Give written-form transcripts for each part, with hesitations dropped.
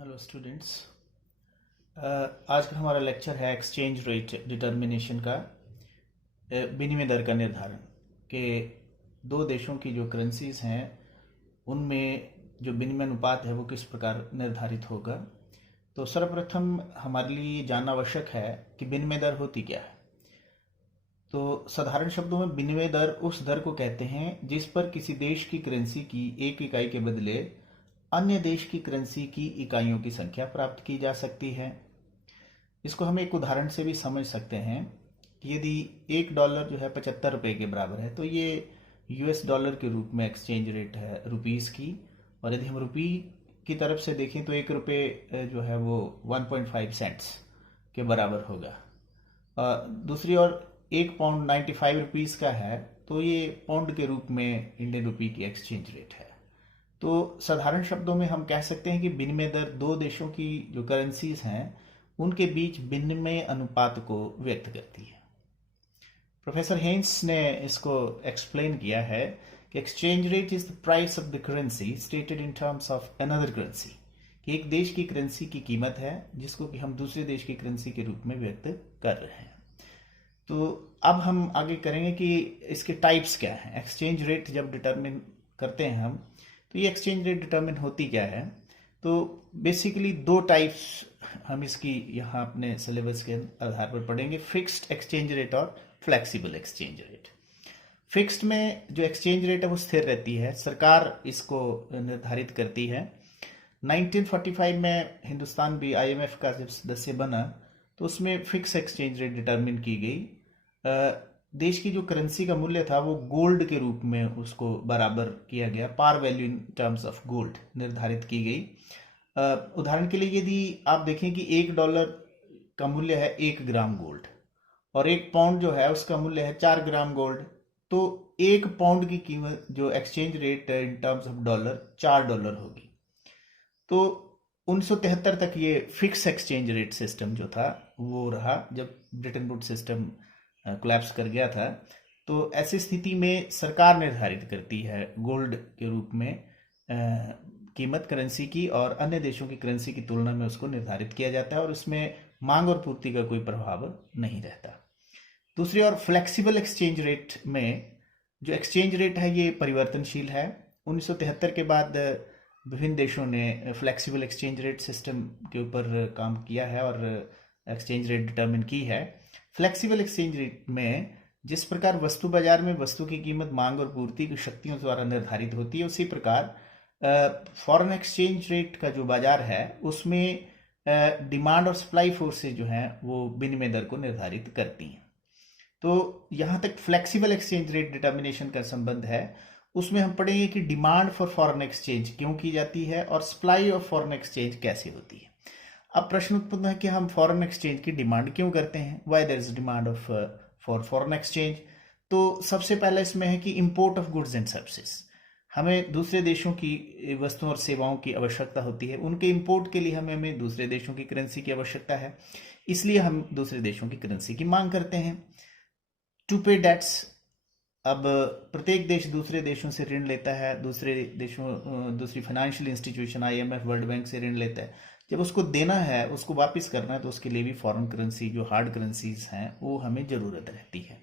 Hello students. आज का हमारा लेक्चर है एक्सचेंज रेट डिटर्मिनेशन का, विनिमय दर का निर्धारण के दो देशों की जो करेंसीज हैं उनमें जो विनिमय अनुपात है वो किस प्रकार निर्धारित होगा। तो सर्वप्रथम हमारे लिए जानना आवश्यक है कि विनिमय दर होती क्या है। तो साधारण शब्दों में विनिमय दर उस दर को कहते हैं जिस पर किसी देश की करेंसी की एक इकाई के बदले अन्य देश की करेंसी की इकाइयों की संख्या प्राप्त की जा सकती है। इसको हम एक उदाहरण से भी समझ सकते हैं कि यदि $1 जो है 75 रुपये के बराबर है तो ये यूएस डॉलर के रूप में एक्सचेंज रेट है रुपीस की। और यदि हम रुपी की तरफ से देखें तो $1 जो है वो 1.5 सेंट्स के बराबर होगा। दूसरी ओर £1 95 रुपीस का है तो ये पाउंड के रूप में इंडियन रुपी की एक्सचेंज रेट है। तो साधारण शब्दों में हम कह सकते हैं कि विनिमय दर दो देशों की जो करेंसीज हैं उनके बीच विनिमय अनुपात को व्यक्त करती है। प्रोफेसर हेन्स ने इसको एक्सप्लेन किया है कि exchange rate is the price of the currency stated in terms of another currency, कि एक देश की करेंसी की कीमत है जिसको कि हम दूसरे देश की करेंसी के रूप में व्यक्त कर रहे हैं। तो अब हम आगे करेंगे कि इसके टाइप्स क्या हैं। एक्सचेंज रेट जब डिटरमिन करते हैं हम, तो ये एक्सचेंज रेट डिटरमिन होती क्या है। तो बेसिकली दो टाइप्स हम इसकी यहाँ अपने सिलेबस के आधार पर पढ़ेंगे, फिक्स्ड एक्सचेंज रेट और फ्लेक्सिबल एक्सचेंज रेट। फिक्स्ड में जो एक्सचेंज रेट है वो स्थिर रहती है, सरकार इसको निर्धारित करती है। 1945 में हिंदुस्तान भी आईएमएफ का जब सदस्य बना तो उसमें फिक्स एक्सचेंज रेट डिटरमिन की गई। देश की जो करेंसी का मूल्य था वो गोल्ड के रूप में उसको बराबर किया गया, par value in terms of gold निर्धारित की गई। उदाहरण के लिए यदि आप देखें कि $1 का मूल्य है 1 ग्राम गोल्ड और 1 पाउंड जो है उसका मूल्य है 4 ग्राम गोल्ड, तो 1 पाउंड की कीमत जो exchange rate in terms of dollar $4 होगी। तो 1973 तक ये फिक्स एक्सचेंज रेट सिस्टम जो था वो रहा। जब ब्रिटेन वुड सिस्टम कोलैप्स कर गया था तो ऐसी स्थिति में सरकार निर्धारित करती है गोल्ड के रूप में कीमत करेंसी की, और अन्य देशों की करेंसी की तुलना में उसको निर्धारित किया जाता है और उसमें मांग और पूर्ति का कोई प्रभाव नहीं रहता। दूसरी ओर फ्लेक्सिबल एक्सचेंज रेट में जो एक्सचेंज रेट है ये परिवर्तनशील है। 1973 के बाद विभिन्न देशों ने फ्लेक्सिबल एक्सचेंज रेट सिस्टम के ऊपर काम किया है और एक्सचेंज रेट डिटरमिन की है। फ्लेक्सिबल एक्सचेंज रेट में जिस प्रकार वस्तु बाजार में वस्तु की कीमत मांग और पूर्ति की शक्तियों द्वारा निर्धारित होती है, उसी प्रकार फॉरेन एक्सचेंज रेट का जो बाजार है उसमें डिमांड और सप्लाई फोर्सेज जो हैं वो विनिमय दर को निर्धारित करती हैं। तो यहाँ तक फ्लेक्सिबल एक्सचेंज रेट डिटर्मिनेशन का संबंध है, उसमें हम पढ़ेंगे कि डिमांड फॉर फॉरेन एक्सचेंज क्यों की जाती है और सप्लाई ऑफ फॉरेन एक्सचेंज कैसे होती है। अब प्रश्न उत्पन्न है कि हम फॉरेन एक्सचेंज की डिमांड क्यों करते हैं, why there is demand of for foreign exchange. तो सबसे पहला इसमें है कि import of goods and services, हमें दूसरे देशों की वस्तुओं और सेवाओं की आवश्यकता होती है, उनके इंपोर्ट के लिए हमें दूसरे देशों की करेंसी की आवश्यकता है, इसलिए हम दूसरे देशों की करेंसी की मांग करते हैं। टू पे डेट्स, अब प्रत्येक देश दूसरे देशों से ऋण लेता है, दूसरी financial institution IMF world bank से ऋण लेता है। जब उसको देना है, उसको वापस करना है, तो उसके लिए भी फॉरेन करेंसी जो हार्ड करेंसीज हैं वो हमें जरूरत रहती है।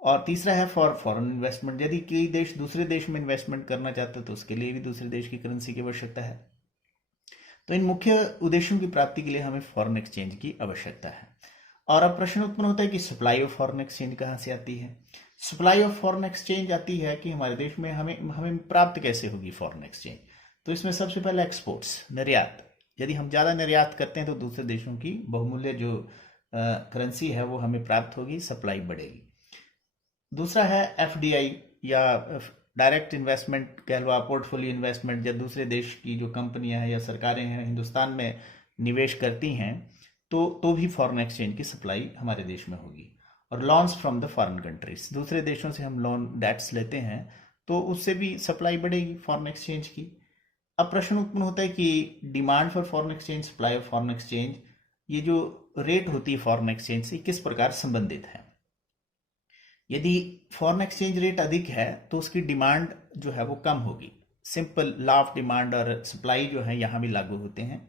और तीसरा है फॉर फॉरेन इन्वेस्टमेंट, यदि कोई देश दूसरे देश में इन्वेस्टमेंट करना चाहता है तो उसके लिए भी दूसरे देश की करेंसी की आवश्यकता है। तो इन मुख्य उद्देश्यों की प्राप्ति के लिए हमें फॉरेन एक्सचेंज की आवश्यकता है। और अब प्रश्न उत्पन्न होता है कि सप्लाई ऑफ फॉरेन एक्सचेंज कहाँ से आती है। सप्लाई ऑफ फॉरेन एक्सचेंज आती है कि हमारे देश में हमें प्राप्त कैसे होगी फॉरेन एक्सचेंज। तो इसमें सबसे पहले एक्सपोर्ट्स, निर्यात, यदि हम ज़्यादा निर्यात करते हैं तो दूसरे देशों की बहुमूल्य जो करेंसी है वो हमें प्राप्त होगी, सप्लाई बढ़ेगी। दूसरा है एफडीआई या डायरेक्ट इन्वेस्टमेंट कह लो, पोर्टफोलियो इन्वेस्टमेंट, जब दूसरे देश की जो कंपनियां हैं या सरकारें हैं हिंदुस्तान में निवेश करती हैं तो भी फॉरेन एक्सचेंज की सप्लाई हमारे देश में होगी। और loans from the foreign countries, दूसरे देशों से हम लोन डेट्स लेते हैं तो उससे भी सप्लाई बढ़ेगी फॉरेन एक्सचेंज की। अब प्रश्न उत्पन्न होता है कि demand for foreign exchange, supply of foreign exchange, ये जो रेट होती है फॉरेन एक्सचेंज से किस प्रकार संबंधित है। यदि फॉरेन एक्सचेंज रेट अधिक है तो उसकी डिमांड जो है वो कम होगी। सिंपल लॉ ऑफ डिमांड और सप्लाई जो है यहाँ भी लागू होते हैं।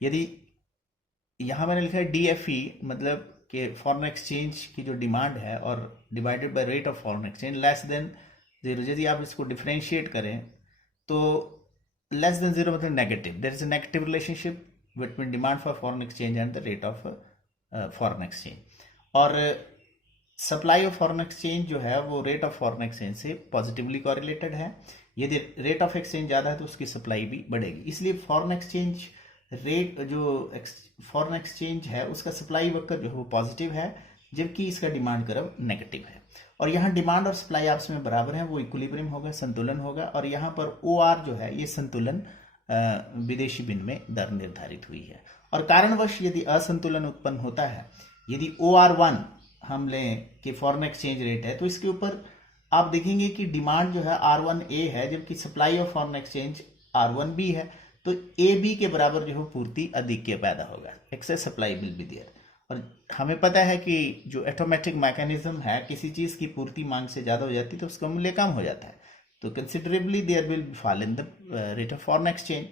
यदि यहाँ मैंने लिखा है DFE, मतलब कि फॉरेन एक्सचेंज की जो डिमांड है और divided by rate of foreign exchange less than zero, यदि आप इसको डिफरेंशिएट करें तो लेस देन जीरो मतलब negative, there is a negative relationship between demand for foreign exchange and the rate of foreign exchange. और supply of foreign exchange जो है वो रेट ऑफ फॉरेन एक्सचेंज से पॉजिटिवली कॉरिलेटेड है। यदि रेट ऑफ एक्सचेंज ज़्यादा है तो उसकी सप्लाई भी बढ़ेगी, इसलिए फॉरेन एक्सचेंज रेट जो फॉरेन एक्सचेंज है उसका सप्लाई वक्र जो है वो पॉजिटिव है, जबकि इसका डिमांड कर्व नेगेटिव है। और यहाँ डिमांड और सप्लाई आपस में बराबर है, वो इक्विलिब्रियम होगा, संतुलन होगा। और यहाँ पर OR जो है ये संतुलन विदेशी विनिमय दर निर्धारित हुई है। और कारणवश यदि असंतुलन उत्पन्न होता है, यदि OR1 हम लें कि फॉरेन एक्सचेंज रेट है, तो इसके ऊपर आप देखेंगे कि डिमांड जो है R1A है, जबकि supply of foreign exchange R1B है, तो AB के बराबर जो है पूर्ति अधिक पैदा होगा, excess supply will be there. और हमें पता है कि जो ऑटोमेटिक मैकेनिज्म है, किसी चीज की पूर्ति मांग से ज्यादा हो जाती है तो उसका मूल्य कम हो जाता है, तो considerably there will be fall in the rate of foreign exchange.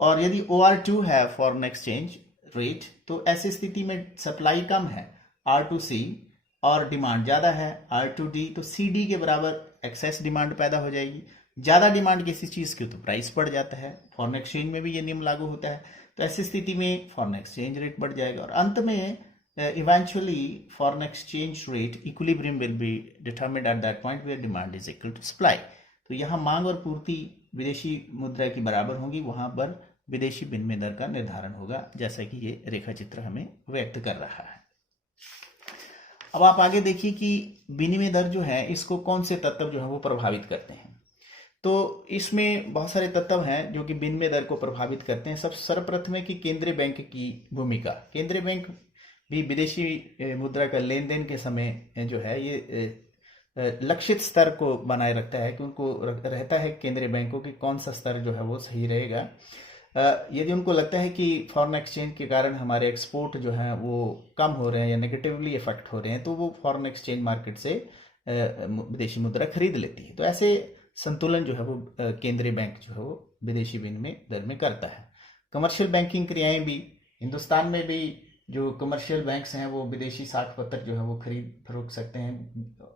और यदि OR2 है फॉरेन एक्सचेंज रेट, तो ऐसी स्थिति में सप्लाई कम है R2C और डिमांड ज्यादा है R2D, तो CD के बराबर एक्सेस डिमांड पैदा हो जाएगी। ज्यादा डिमांड किसी चीज की तो प्राइस बढ़ जाता है, फॉरेन एक्सचेंज में भी ये नियम लागू होता है। तो ऐसी स्थिति में फॉरेन एक्सचेंज रेट बढ़ जाएगा और अंत में eventually foreign exchange rate equilibrium will be determined at that point where demand is equal to supply. तो यहाँ मांग और पूर्ति विदेशी मुद्रा की बराबर होंगी, वहां पर विदेशी विनिमय दर का निर्धारण होगा, जैसा कि ये रेखा चित्र हमें व्यक्त कर रहा है। अब आप आगे देखिए कि विनिमय दर जो है इसको कौन से तत्व जो है वो प्रभावित करते हैं। तो इसमें बहुत सारे तत्व हैं जो कि विनिमय दर को प्रभावित करते हैं। सब सर्वप्रथम है कि केंद्रीय बैंक की भूमिका। केंद्रीय बैंक भी विदेशी मुद्रा का लेन देन के समय जो है ये लक्षित स्तर को बनाए रखता है, कि उनको रहता है केंद्रीय बैंक को कि कौन सा स्तर जो है वो सही रहेगा। यदि उनको लगता है कि फॉरेन एक्सचेंज के कारण हमारे एक्सपोर्ट जो है वो कम हो रहे हैं या नेगेटिवली इफेक्ट हो रहे हैं, तो वो फॉरेन एक्सचेंज मार्केट से विदेशी मुद्रा खरीद लेती है। तो ऐसे संतुलन जो है वो केंद्रीय बैंक जो है वो विदेशी विनिमय दर में करता है। कमर्शियल बैंकिंग क्रियाएं भी हिंदुस्तान में भी जो कमर्शियल बैंक्स हैं वो विदेशी साख पत्र जो है वो खरीद फरोख्त सकते हैं,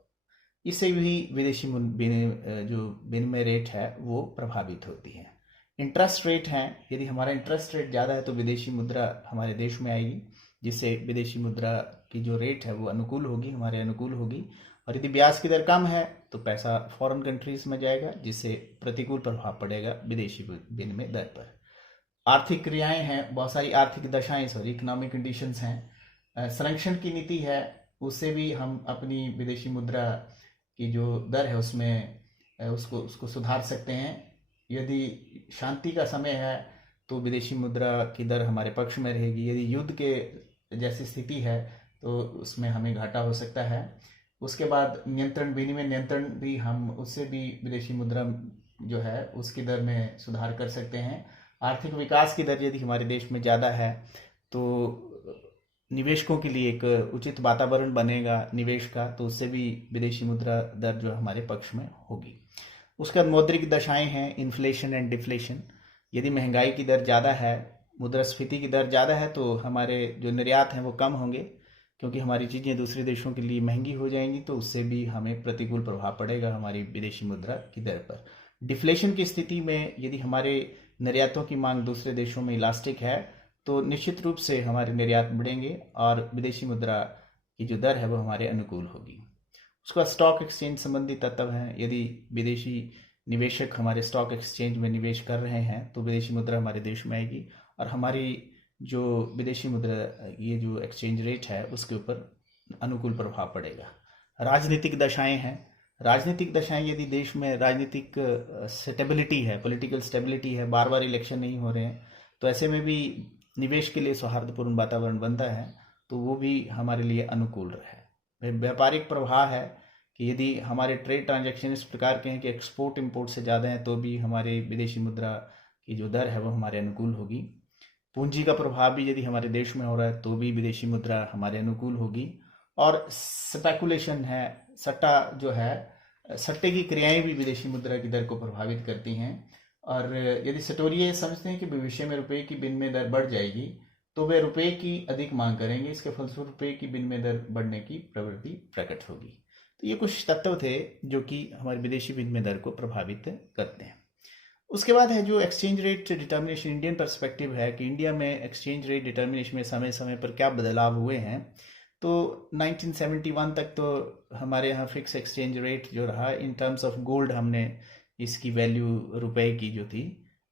इससे भी विदेशी जो विनिमय रेट है वो प्रभावित होती है। इंटरेस्ट रेट है, यदि हमारा इंटरेस्ट रेट ज़्यादा है तो विदेशी मुद्रा हमारे देश में आएगी, जिससे विदेशी मुद्रा की जो रेट है वो अनुकूल होगी, हमारे अनुकूल होगी। और यदि ब्याज की दर कम है तो पैसा फॉरेन कंट्रीज में जाएगा, जिससे प्रतिकूल प्रभाव पड़ेगा विदेशी विनिमय दर पर। आर्थिक क्रियाएं हैं, बहुत सारी आर्थिक दशाएं, इकोनॉमिक कंडीशंस हैं। संरक्षण की नीति है, उससे भी हम अपनी विदेशी मुद्रा की जो दर है उसमें उसको सुधार सकते हैं। यदि शांति का समय है तो विदेशी मुद्रा की दर हमारे पक्ष में रहेगी। यदि युद्ध के जैसी स्थिति है तो उसमें हमें घाटा हो सकता है। उसके बाद नियंत्रण, विनिमय नियंत्रण भी, हम उससे भी विदेशी मुद्रा जो है उसकी दर में सुधार कर सकते हैं। आर्थिक विकास की दर यदि हमारे देश में ज़्यादा है तो निवेशकों के लिए एक उचित वातावरण बनेगा निवेश का, तो उससे भी विदेशी मुद्रा दर जो हमारे पक्ष में होगी। उसके बाद मौद्रिक दशाएं हैं, इन्फ्लेशन एंड डिफ्लेशन। यदि महंगाई की दर ज़्यादा है, मुद्रास्फीति की दर ज़्यादा है, तो हमारे जो निर्यात हैं वो कम होंगे, क्योंकि हमारी चीज़ें दूसरे देशों के लिए महंगी हो जाएंगी, तो उससे भी हमें प्रतिकूल प्रभाव पड़ेगा हमारी विदेशी मुद्रा की दर पर। डिफ्लेशन की स्थिति में यदि हमारे निर्यातों की मांग दूसरे देशों में इलास्टिक है तो निश्चित रूप से हमारे निर्यात बढ़ेंगे और विदेशी मुद्रा की जो दर है वो हमारे अनुकूल होगी। उसके बाद स्टॉक एक्सचेंज संबंधी तत्व हैं। यदि विदेशी निवेशक हमारे स्टॉक एक्सचेंज में निवेश कर रहे हैं तो विदेशी मुद्रा हमारे देश में आएगी और हमारी जो विदेशी मुद्रा ये जो एक्सचेंज रेट है उसके ऊपर अनुकूल प्रभाव पड़ेगा। राजनीतिक दशाएं हैं। राजनीतिक दशाएं, यदि देश में राजनीतिक स्टेबिलिटी है, पॉलिटिकल स्टेबिलिटी है, बार बार इलेक्शन नहीं हो रहे हैं, तो ऐसे में भी निवेश के लिए सौहार्दपूर्ण वातावरण बनता है, तो वो भी हमारे लिए अनुकूल रहे। व्यापारिक प्रभाव है कि यदि हमारे ट्रेड ट्रांजैक्शन इस प्रकार के हैं कि एक्सपोर्ट इंपोर्ट से ज़्यादा हैं, तो भी हमारे विदेशी मुद्रा की जो दर है वो हमारे अनुकूल होगी। पूंजी का प्रभाव भी यदि हमारे देश में हो रहा है तो भी विदेशी मुद्रा हमारे अनुकूल होगी। और स्पेकुलेशन है, सट्टा जो है, सट्टे की क्रियाएं भी विदेशी मुद्रा की दर को प्रभावित करती हैं। और यदि सटोरिये समझते हैं कि भविष्य में रुपए की विनिमय दर बढ़ जाएगी तो वे रुपए की अधिक मांग करेंगे, इसके फलस्वरूप रुपए की विनिमय दर बढ़ने की प्रवृत्ति प्रकट होगी। तो ये कुछ तत्व थे जो कि हमारी विदेशी विनिमय दर को प्रभावित करते हैं। उसके बाद है जो exchange rate determination, Indian perspective है कि इंडिया में एक्सचेंज रेट डिटर्मिनेशन में समय समय पर क्या बदलाव हुए हैं। तो 1971 तक तो हमारे यहाँ फिक्स एक्सचेंज रेट जो रहा, इन टर्म्स ऑफ गोल्ड हमने इसकी वैल्यू रुपए की जो थी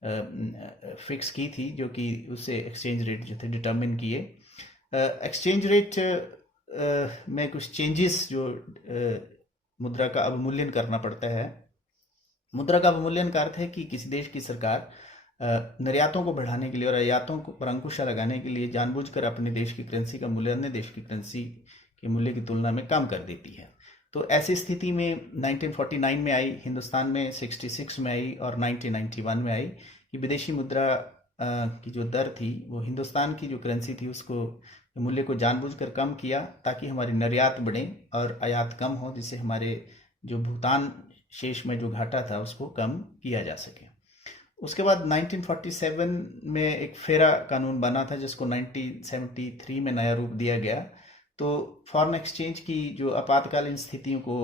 फिक्स की थी, जो कि उससे एक्सचेंज रेट जो थे डिटर्मिन किए। एक्सचेंज रेट में कुछ चेंजेस जो मुद्रा का अवमूल्यन करना पड़ता है। मुद्रा का अवमूल्यन का अर्थ है कि किसी देश की सरकार निर्यातों को बढ़ाने के लिए और आयातों पर अंकुश लगाने के लिए जानबूझकर अपने देश की करेंसी का मूल्य अन्य देश की करेंसी के मूल्य की तुलना में कम कर देती है। तो ऐसी स्थिति में 1949 में आई, हिंदुस्तान में 66 में आई और 1991 में आई कि विदेशी मुद्रा की जो दर थी वो हिंदुस्तान की जो करेंसी थी उसको मूल्य को जानबूझकर कम किया ताकि हमारी निर्यात बढ़े और आयात कम हो, जिससे हमारे जो भुगतान शेष में जो घाटा था उसको कम किया जा सके। उसके बाद 1947 में एक फेरा कानून बना था जिसको 1973 में नया रूप दिया गया। तो फॉरेन एक्सचेंज की जो आपातकालीन स्थितियों को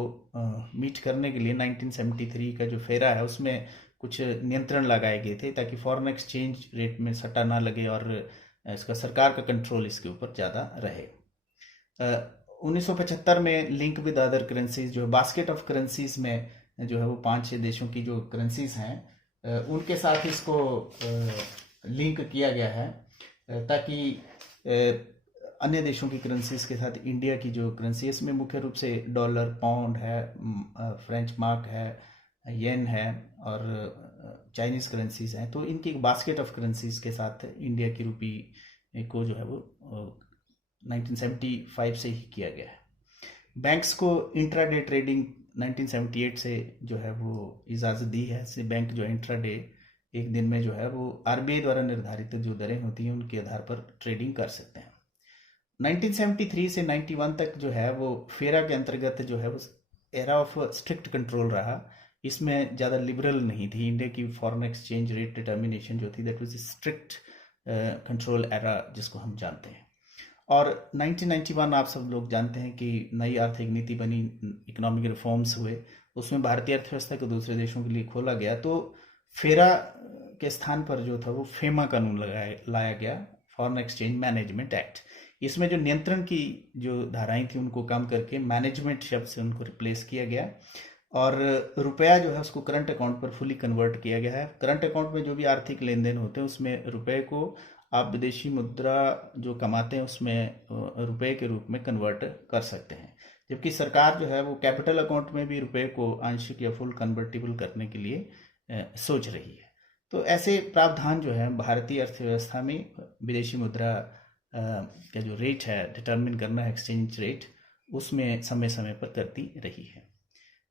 मीट करने के लिए 1973 का जो फेरा है उसमें कुछ नियंत्रण लगाए गए थे ताकि फॉरेन एक्सचेंज रेट में सट्टा ना लगे और इसका सरकार का कंट्रोल इसके ऊपर ज़्यादा रहे। 1975 में लिंक विद अदर करेंसीज, जो बास्केट ऑफ करेंसीज में जो है वो 5-6 देशों की जो करेंसीज हैं उनके साथ इसको लिंक किया गया है ताकि अन्य देशों की करेंसीज के साथ इंडिया की जो करेंसी है इसमें मुख्य रूप से डॉलर, पाउंड है, फ्रेंच मार्क है, येन है और चाइनीज़ करेंसीज हैं। तो इनकी एक बास्केट ऑफ करेंसीज के साथ इंडिया की रुपी को जो है वो 1975 से ही किया गया है। बैंक्स को इंट्राडे ट्रेडिंग 1978 से जो है वो इजाज़त दी है। इससे बैंक जो इंट्राडे एक दिन में जो है वो आरबीआई द्वारा निर्धारित जो दरें होती हैं उनके आधार पर ट्रेडिंग कर सकते हैं। 1973 से 91 तक जो है वो फेरा के अंतर्गत जो है वो एरा ऑफ स्ट्रिक्ट कंट्रोल रहा। इसमें ज़्यादा लिबरल नहीं थी। इंडिया की फॉरेन एक्सचेंज रेट डिटर्मिनेशन जो थी that was strict control era जिसको हम जानते हैं। और 1991 आप सब लोग जानते हैं कि नई आर्थिक नीति बनी, इकोनॉमिक रिफॉर्म्स हुए, उसमें भारतीय अर्थव्यवस्था को दूसरे देशों के लिए खोला गया। तो फेरा के स्थान पर जो था वो फेमा कानून लाया गया, फॉरेन एक्सचेंज मैनेजमेंट एक्ट। इसमें जो नियंत्रण की जो धाराएं थी उनको कम करके मैनेजमेंट शब्द से उनको रिप्लेस किया गया और रुपया जो है उसको करंट अकाउंट पर फुली कन्वर्ट किया गया है। करंट अकाउंट में जो भी आर्थिक लेन देन होते हैं उसमें रुपए को आप विदेशी मुद्रा जो कमाते हैं उसमें रुपए के रूप में कन्वर्ट कर सकते हैं। जबकि सरकार जो है वो कैपिटल अकाउंट में भी रुपए को आंशिक या फुल कन्वर्टिबल करने के लिए सोच रही है। तो ऐसे प्रावधान जो है भारतीय अर्थव्यवस्था में विदेशी मुद्रा का जो रेट है डिटर्मिन करना है, एक्सचेंज रेट, उसमें समय समय पर करती रही है।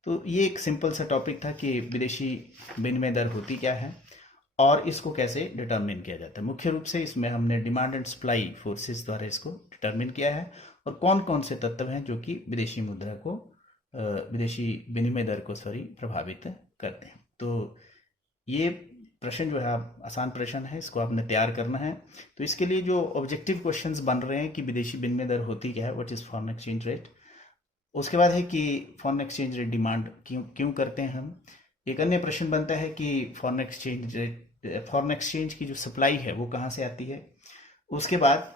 तो ये एक सिंपल सा टॉपिक था कि विदेशी विनिमय दर होती क्या है और इसको कैसे डिटर्मिन किया जाता है। मुख्य रूप से इसमें हमने डिमांड एंड सप्लाई फोर्सेस द्वारा इसको डिटर्मिन किया है और कौन कौन से तत्व हैं जो कि विदेशी मुद्रा को विदेशी विनिमय दर को प्रभावित करते हैं। तो ये प्रश्न जो है आसान प्रश्न है, इसको आपने तैयार करना है। तो इसके लिए जो ऑब्जेक्टिव क्वेश्चंस बन रहे हैं कि विदेशी विनिमय दर होती क्या है, what is foreign exchange rate. उसके बाद है कि फॉरेन एक्सचेंज रेट डिमांड क्यों करते हैं हम। एक अन्य प्रश्न बनता है कि फॉरेन एक्सचेंज की जो सप्लाई है वो कहाँ से आती है। उसके बाद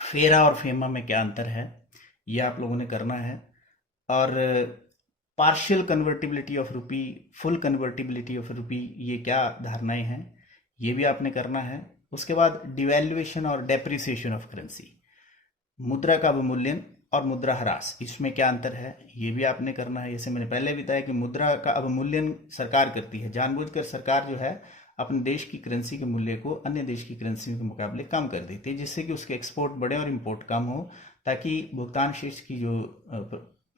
फेरा और फेमा में क्या अंतर है ये आप लोगों ने करना है। और partial convertibility of rupee, full convertibility of rupee, ये क्या धारणाएं हैं ये भी आपने करना है। उसके बाद डिवैल्यूएशन और डेप्रिसिएशन ऑफ करेंसी, मुद्रा का अवमूल्यन और मुद्रा ह्रास, इसमें क्या अंतर है ये भी आपने करना है। जैसे मैंने पहले बताया कि मुद्रा का अवमूल्यन सरकार करती है, जानबूझकर सरकार जो है अपने देश की करेंसी के मूल्य को अन्य देश की करेंसी के मुकाबले कम कर देती है, जिससे कि उसके एक्सपोर्ट बढ़े और इंपोर्ट कम हो, ताकि भुगतान शेष की जो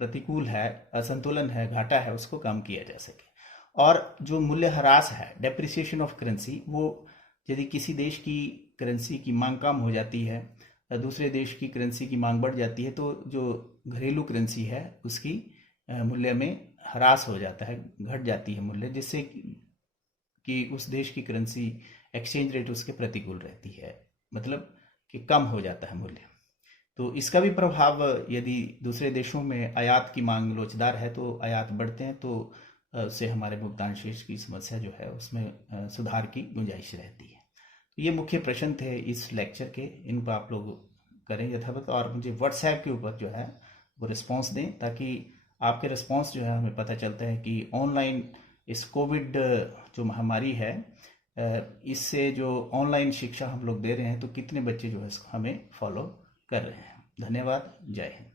प्रतिकूल है, असंतुलन है, घाटा है, उसको कम किया जा सके। और जो मूल्य ह्रास है, डेप्रिसिएशन ऑफ करेंसी, वो यदि किसी देश की करेंसी की मांग कम हो जाती है, दूसरे देश की करेंसी की मांग बढ़ जाती है, तो जो घरेलू करेंसी है उसकी मूल्य में ह्रास हो जाता है, घट जाती है मूल्य, जिससे कि उस देश की करेंसी एक्सचेंज रेट उसके प्रतिकूल रहती है, मतलब कि कम हो जाता है मूल्य। तो इसका भी प्रभाव, यदि दूसरे देशों में आयात की मांग लोचदार है तो आयात बढ़ते हैं, तो उससे हमारे भुगतान शेष की समस्या जो है उसमें सुधार की गुंजाइश रहती है। तो ये मुख्य प्रश्न थे इस लेक्चर के, इन पर आप लोग करें यथावत, और मुझे व्हाट्सएप के ऊपर जो है वो रिस्पांस दें, ताकि आपके रिस्पांस जो है हमें पता चलता है कि ऑनलाइन इस कोविड जो महामारी है, इससे जो ऑनलाइन शिक्षा हम लोग दे रहे हैं तो कितने बच्चे जो है इसको हमें फॉलो कर रहे हैं। धन्यवाद। जय हिंद।